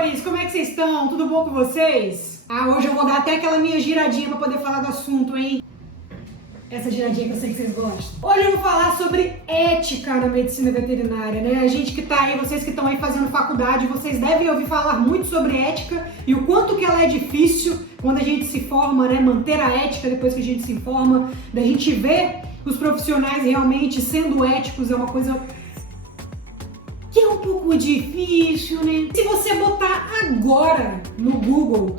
amores, como é que vocês estão? Tudo bom com vocês? Hoje eu vou dar até aquela minha giradinha pra poder falar do assunto, hein? Essa giradinha que eu sei que vocês gostam. Hoje eu vou falar sobre ética na medicina veterinária, né? A gente que tá aí, vocês que estão aí fazendo faculdade, vocês devem ouvir falar muito sobre ética e o quanto que ela é difícil quando a gente se forma, né? Manter a ética depois que a gente se forma, da gente ver os profissionais realmente sendo éticos é uma coisa que é um pouco difícil, né? Se você botar agora no Google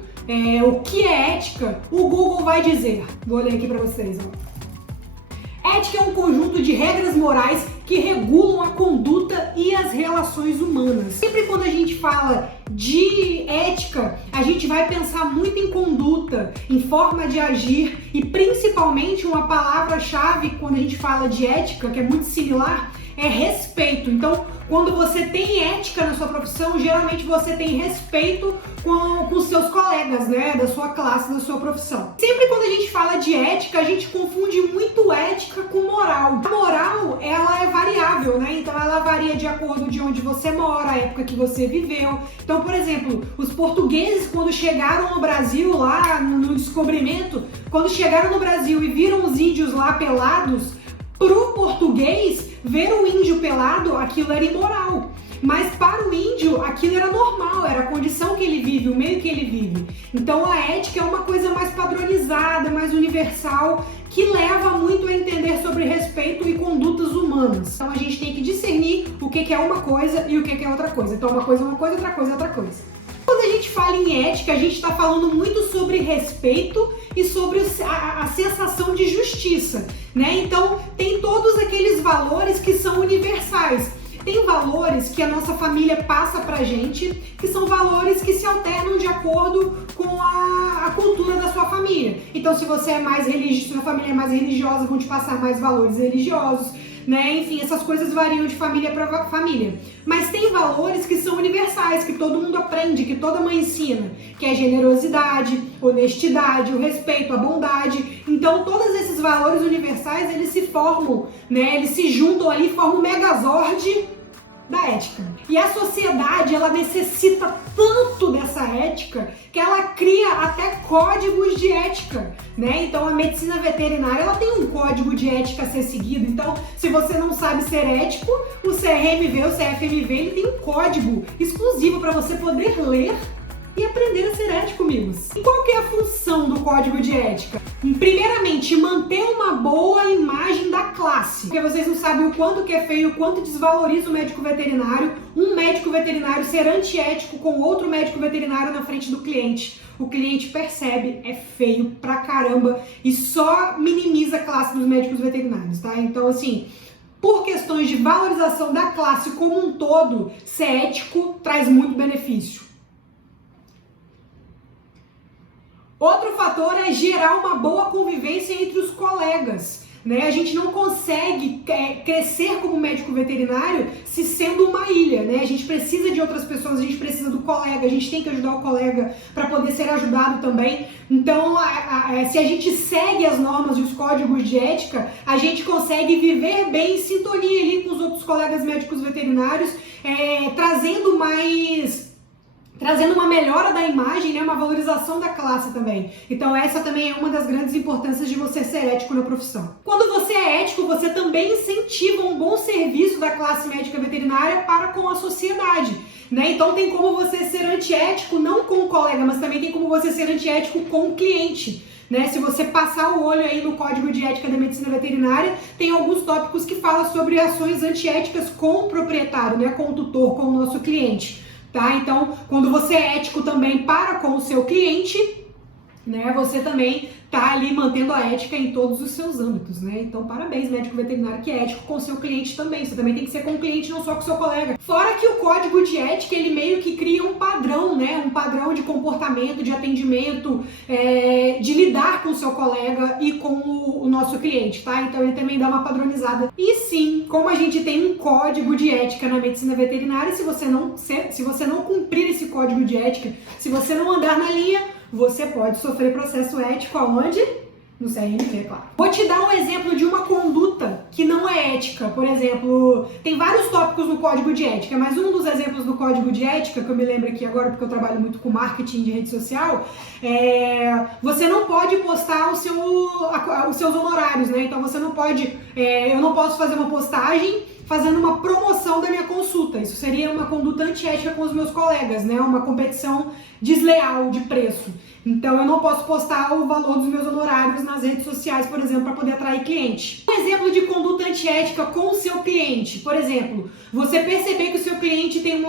o que é ética, o Google vai dizer. Vou ler aqui pra vocês, ó. Ética é um conjunto de regras morais que regulam a conduta e as relações humanas. Sempre quando a gente fala de ética, a gente vai pensar muito em conduta, em forma de agir e principalmente uma palavra-chave quando a gente fala de ética, que é muito similar, é respeito. Então, quando você tem ética na sua profissão, geralmente você tem respeito com os seus colegas, né, da sua classe, da sua profissão. Sempre quando a gente fala de ética, a gente confunde muito ética com moral. A moral, ela é variável, né, então ela varia de acordo de onde você mora, a época que você viveu. Então, por exemplo, os portugueses, quando chegaram no Brasil, lá no descobrimento, quando chegaram no Brasil e viram os índios lá pelados, pro português, ver o índio pelado, aquilo era imoral. Mas para o índio, aquilo era normal, era a condição que ele vive, o meio que ele vive. Então a ética é uma coisa mais padronizada, mais universal, que leva muito a entender sobre respeito e condutas humanas. Então a gente tem que discernir o que é uma coisa e o que é outra coisa. Então uma coisa é uma coisa, outra coisa é outra coisa. Quando a gente fala em ética, a gente está falando muito sobre respeito e sobre a sensação de justiça, né? Então, tem todos aqueles valores que são universais. Tem valores que a nossa família passa pra gente, que são valores que se alternam de acordo com a cultura da sua família. Então, se você é mais religioso, se sua família é mais religiosa, vão te passar mais valores religiosos, né? Enfim, essas coisas variam de família para família. Mas tem valores que são universais, que todo mundo aprende, que toda mãe ensina, que é a generosidade, honestidade, o respeito, a bondade. Então, todos esses valores universais, eles se formam, né? Eles se juntam ali e formam um megazord da ética. E a sociedade, ela necessita tanto dessa ética que ela cria até códigos de ética, né? Então a medicina veterinária, ela tem um código de ética a ser seguido. Então, se você não sabe ser ético, o CRMV, o CFMV, ele tem um código exclusivo para você poder ler e aprender a ser ético, amigos. E qual que é a função do código de ética? Primeiramente, manter uma boa imagem da classe. Porque vocês não sabem o quanto que é feio, o quanto desvaloriza o médico veterinário, um médico veterinário ser antiético com outro médico veterinário na frente do cliente. O cliente percebe, é feio pra caramba e só minimiza a classe dos médicos veterinários, tá? Então, assim, por questões de valorização da classe como um todo, ser ético traz muito benefício. Outro fator é gerar uma boa convivência entre os colegas, né? A gente não consegue crescer como médico veterinário se sendo uma ilha, né? A gente precisa de outras pessoas, a gente precisa do colega, a gente tem que ajudar o colega para poder ser ajudado também. Então, se a gente segue as normas e os códigos de ética, a gente consegue viver bem em sintonia ali com os outros colegas médicos veterinários, trazendo uma melhora da imagem, né, uma valorização da classe também. Então essa também é uma das grandes importâncias de você ser ético na profissão. Quando você é ético, você também incentiva um bom serviço da classe médica veterinária para com a sociedade, né? Então tem como você ser antiético não com o colega, mas também tem como você ser antiético com o cliente, né? Se você passar o olho aí no Código de Ética da Medicina Veterinária, tem alguns tópicos que falam sobre ações antiéticas com o proprietário, né, com o tutor, com o nosso cliente. Tá? Então, quando você é ético também para com o seu cliente, né, você também tá ali mantendo a ética em todos os seus âmbitos, né? Então, parabéns, médico veterinário que é ético com o seu cliente também. Você também tem que ser com o cliente, não só com o seu colega. Fora que o código de ética, ele meio que cria um padrão, né? Um padrão de comportamento, de atendimento, de lidar com o seu colega e com o nosso cliente, tá? Então, ele também dá uma padronizada. E sim, como a gente tem um código de ética na medicina veterinária, se você não cumprir esse código de ética, se você não andar na linha, você pode sofrer processo ético aonde? No CRMV, claro. Vou te dar um exemplo de uma conduta que que não é ética. Por exemplo, tem vários tópicos no código de ética, mas um dos exemplos do código de ética, que eu me lembro aqui agora porque eu trabalho muito com marketing de rede social, você não pode postar os seus honorários, né? Então você não pode, eu não posso fazer uma postagem fazendo uma promoção da minha consulta. Isso seria uma conduta antiética com os meus colegas, né? Uma competição desleal de preço. Então eu não posso postar o valor dos meus honorários nas redes sociais, por exemplo, para poder atrair cliente. Um exemplo de conduta antiética com o seu cliente, por exemplo, você perceber que o seu cliente tem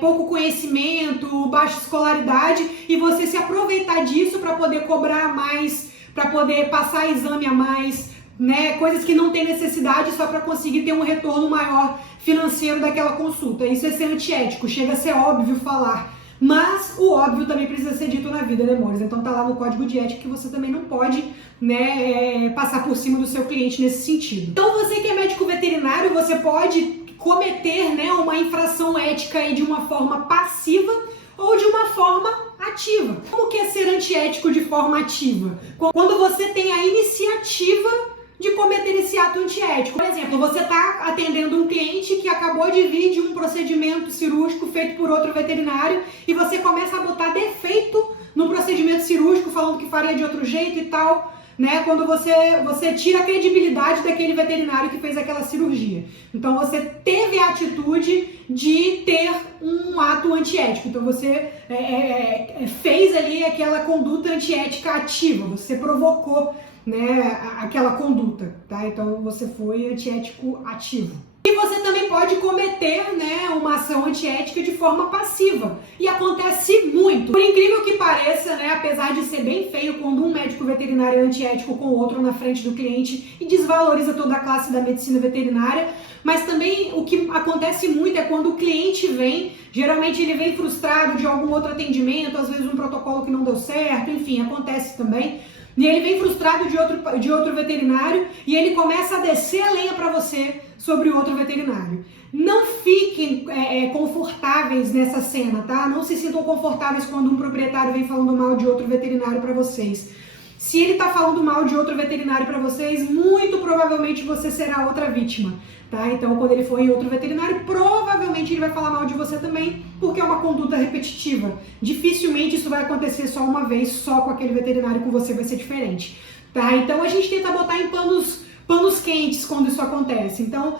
pouco conhecimento, baixa escolaridade e você se aproveitar disso para poder cobrar mais, para poder passar exame a mais, né, coisas que não tem necessidade só para conseguir ter um retorno maior financeiro daquela consulta. Isso é ser antiético, chega a ser óbvio falar. Mas o óbvio também precisa ser dito na vida, né, amores? Então tá lá no código de ética que você também não pode, né, passar por cima do seu cliente nesse sentido. Então você que é médico veterinário, você pode cometer, né, uma infração ética aí de uma forma passiva ou de uma forma ativa. Como que é ser antiético de forma ativa? Quando você tem a iniciativa de cometer esse ato antiético. Por exemplo, você está atendendo um cliente que acabou de vir de um procedimento cirúrgico feito por outro veterinário e você começa a botar defeito no procedimento cirúrgico, falando que faria de outro jeito e tal, né? Quando você tira a credibilidade daquele veterinário que fez aquela cirurgia. Então você teve a atitude de ter um ato antiético. Então você fez ali aquela conduta antiética ativa, você provocou, né, aquela conduta, tá? Então você foi antiético ativo. E você também pode cometer, né, uma ação antiética de forma passiva. E acontece muito. Por incrível que pareça, né, apesar de ser bem feio quando um médico veterinário é antiético com o outro na frente do cliente e desvaloriza toda a classe da medicina veterinária, mas também o que acontece muito é quando o cliente vem, geralmente ele vem frustrado de algum outro atendimento, às vezes um protocolo que não deu certo, enfim, acontece também. E ele vem frustrado de outro veterinário e ele começa a descer a lenha para você sobre o outro veterinário. Não fiquem confortáveis nessa cena, tá? Não se sintam confortáveis quando um proprietário vem falando mal de outro veterinário para vocês. Se ele tá falando mal de outro veterinário para vocês, muito provavelmente você será outra vítima, tá? Então, quando ele for em outro veterinário, provavelmente ele vai falar mal de você também, porque é uma conduta repetitiva. Dificilmente isso vai acontecer só uma vez, só com aquele veterinário, com você vai ser diferente, tá? Então, a gente tenta botar em panos quentes quando isso acontece. Então,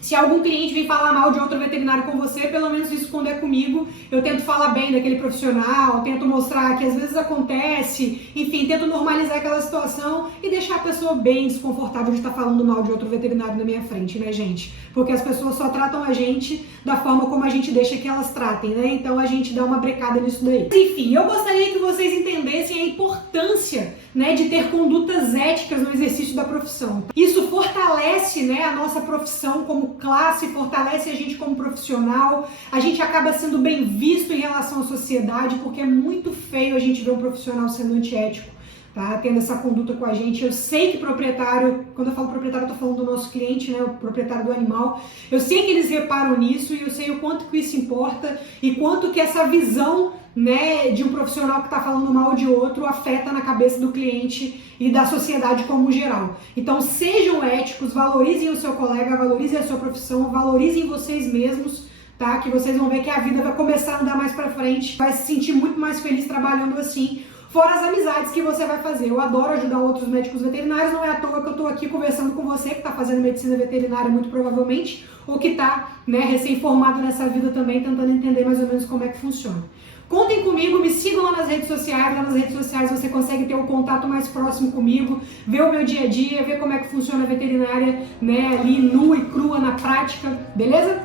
se algum cliente vem falar mal de outro veterinário com você, pelo menos isso quando é comigo, eu tento falar bem daquele profissional, tento mostrar que às vezes acontece, enfim, tento normalizar aquela situação e deixar a pessoa bem desconfortável de estar falando mal de outro veterinário na minha frente, né, gente? Porque as pessoas só tratam a gente da forma como a gente deixa que elas tratem, né? Então a gente dá uma brecada nisso daí. Enfim, eu gostaria que vocês entendessem a importância, né, de ter condutas éticas no exercício da profissão. Isso fortalece, né, a nossa profissão como classe, fortalece a gente como profissional, a gente acaba sendo bem visto em relação à sociedade, porque é muito feio a gente ver um profissional sendo antiético, tá? Tendo essa conduta com a gente. Eu sei que proprietário, quando eu falo proprietário, eu tô falando do nosso cliente, né, o proprietário do animal, eu sei que eles reparam nisso e eu sei o quanto que isso importa e quanto que essa visão, né, de um profissional que está falando mal de outro afeta na cabeça do cliente e da sociedade como geral. Então sejam éticos, valorizem o seu colega, valorizem a sua profissão, valorizem vocês mesmos, tá? Que vocês vão ver que a vida vai começar a andar mais pra frente, vai se sentir muito mais feliz trabalhando assim, fora as amizades que você vai fazer. Eu adoro ajudar outros médicos veterinários, não é à toa que eu tô aqui conversando com você que tá fazendo medicina veterinária muito provavelmente, ou que tá, né, recém-formado nessa vida também, tentando entender mais ou menos como é que funciona. Contem comigo, me sigam lá nas redes sociais. Lá nas redes sociais você consegue ter um contato mais próximo comigo, ver o meu dia a dia, ver como é que funciona a veterinária, né, ali nua e crua na prática, beleza?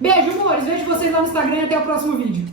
Beijo, amores, vejo vocês lá no Instagram e até o próximo vídeo.